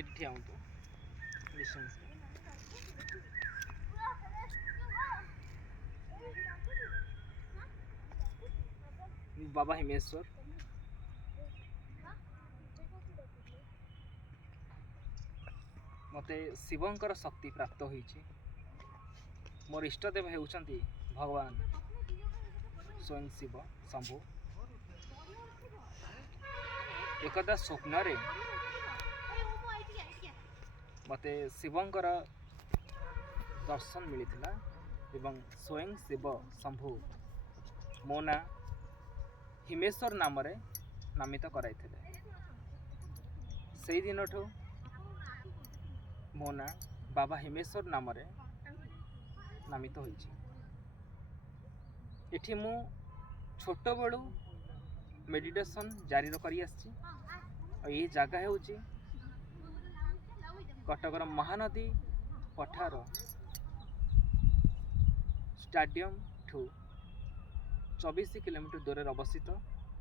ଏଠି ଆମକୁ बाबा हिमेश्वर मते शिवंकर शक्ति प्राप्त होईछि। मोर इष्टदेव हेउछन्ति भगवान स्वयं शिव शंभु। एकदा स्वप्न रे मते शिवंकर दर्शन मिलिथिला एवं स्वयं शिव शंभु मो ना हिमेश्वर नाम रे नामित कराइथिले। सेई दिनठू मो ना बाबा हिमेश्वर नाम रे नामित होईछि। एठी मु छोट बेलू मेडिटेशन जारी करी आछि। और ये जगह हेउछि कटकर महानदी पठार स्टाडियम ठू 24 किलोमीटर दूर अवस्थित।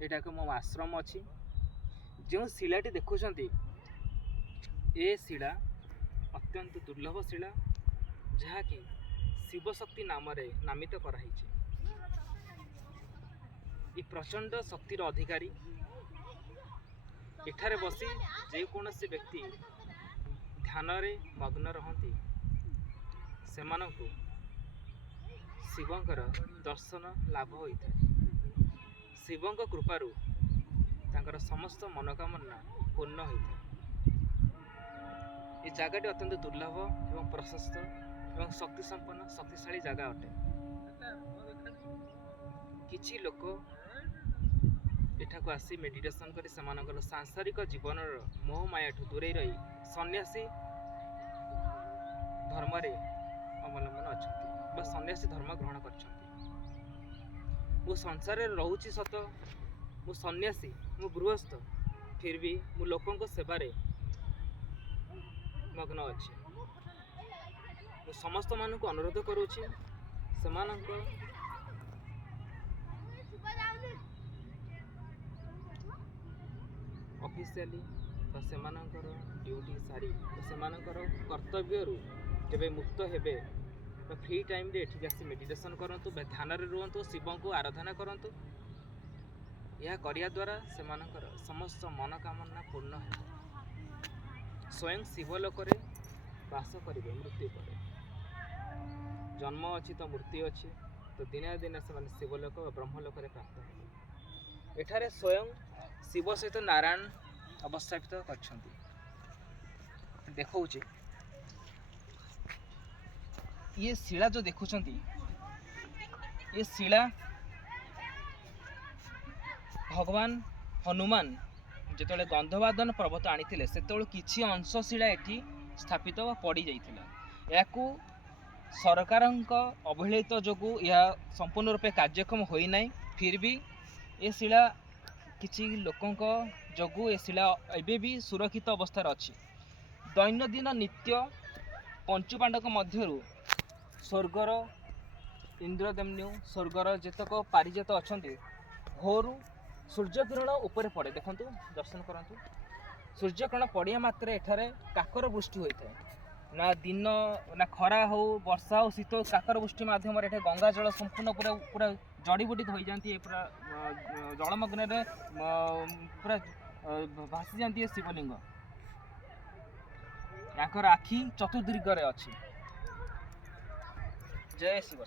यहाँ को मो आश्रम अच्छी। जो शिलाटी देखुंट ए शिला अत्यंत दुर्लभ शिला जहाँकि शिवशक्ति नाम नामित कराई। प्रचंड शक्तिर अधिकारी एठारे बसी जेकोसी व्यक्ति ध्यान रे मग्न रहती सेमानंकु शिवंकर दर्शन लाभ होता है। शिवंक कृपारू तांकर समस्त मनोकामना पूर्ण होता है। ये जगह अत्यंत दुर्लभ एवं प्रशस्त एवं शक्ति संपन्न शक्तिशाली जगह अटे। किछि लोक एठाको आसी मेडिटेशन करी सेमानकर सांसारिक जीवन मोह माया ठू दूरे रही सन्यासी धर्म रे अवलंबन अच्छी बा सन्यासी धर्म ग्रहण कर। संसार रोची सत मु सन्यासी मु गृहस्थ फिर भी मु लोकों को सेवारे मग्न अच्छी। मु समस्त मानक अनुरोध करुछि सेमानक ऑफिशियली तो सेमानकर ड्यूटी सारी तो सेमानकर कर्तव्य जब मुक्त हेबे तो फ्री टाइम रे एठी आसी मेडिटेशन करंतु ध्यान रे रुहंतु शिव को आराधना करंतु। यह करिया द्वारा सेमानकर समस्त मनोकामना पूर्ण है। स्वयं शिवलोक रे वास करिवे मृत्यु पर। जन्म अच्छी तो मृत्यु अच्छी तो दिने दिने से शिवलोक और ब्रह्मलोक रे प्राप्त हो। एठारे स्वयं शिव सहित नारायण अवस्थापित करछंती। देखौछि ये शिला जो देखुंट ये शिला भगवान हनुमान जिते गंधवादन पर्वत आनी से किसी अंश शिला एटी स्थापित पड़ जाइथिला। याकू सरकार अवहेलित जोगु यह संपूर्ण रूपे कार्यक्षम होना फिर भी ये शिला किसी लोकों जोगु ये शिला एबे भी सुरक्षित अवस्था अच्छी। दैनंदिन नित्य पंचुपांडक मध्यरु स्वर्गर इंद्रदेम्यु स्वर्गर जेतक पारिजात अच्छा भोरु सूर्यकिरण उपर पड़े। देखु दर्शन करंतु सूर्यकिरण पड़िया मात्र एठारे काकर वृष्टि होता है। ना दिन ना खरा हो वर्षा हो शीत काकर वृष्टि माध्यम गंगा जल संपूर्ण पूरा पूरा जड़ीबुटी हो जाती पूरा जलमग्न पूरा भासी जाती है शिवलिंग। याकर आखि चतुर्दिगरे अच्छी। जय शिव।